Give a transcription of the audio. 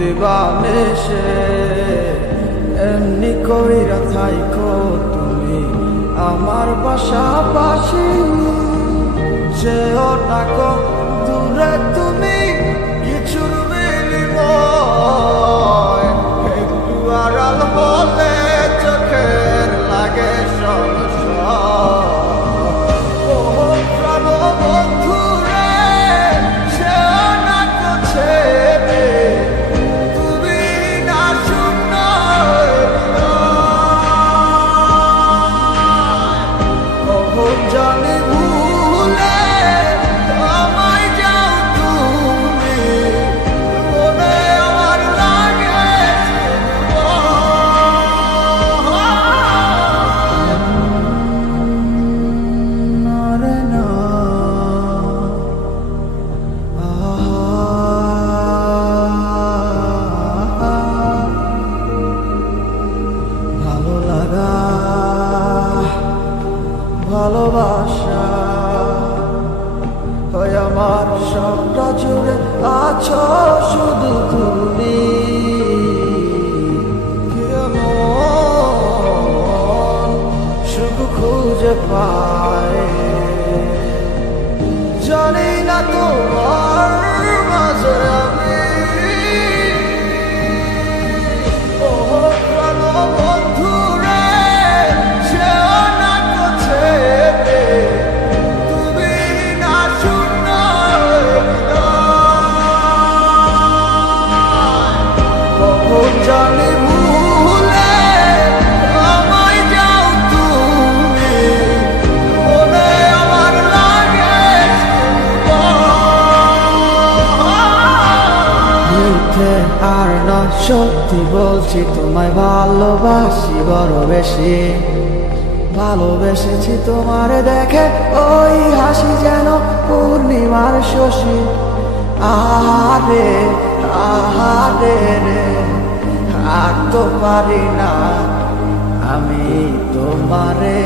দিবানিশে এমনি কইরা থাইকো তুমি আমার পাশাপাশি, যেও থাকো দূরে তুমি কিছুর বিনিময়, একটু আড়াল হলে চোখের লাগে সমস্যা। ও প্রাণ বন্ধু রে, সেও না ছেড়ে তুমি না শূন্য, কখন জানি ভুলে আমায় যাও তুমি, মনে আমার লাগে নারে না। ভালো লাগা ভালোবাসা ওই আমার সবটা জুড়ে আছো শুধু তুমি, কেমন সুখ খুঁজে পায় জানি না তোমার মাঝে আমি। ও প্রাণ বন্ধু রে, সেও না ছেড়ে তুমি না শূন্য, কখন জানি ভুলে আমায় যাও তুমি, মনে আমার লাগে মিথ্যে আর না সত্যি বলছি, তোমায় ভালোবাসি বড় বেশি, ভালোবেসেছি তোমারে দেখে ওই হাসি যেন পূর্ণিমার শশী। আহারে আহারে রে, আর তো পারি না আমি তোমারে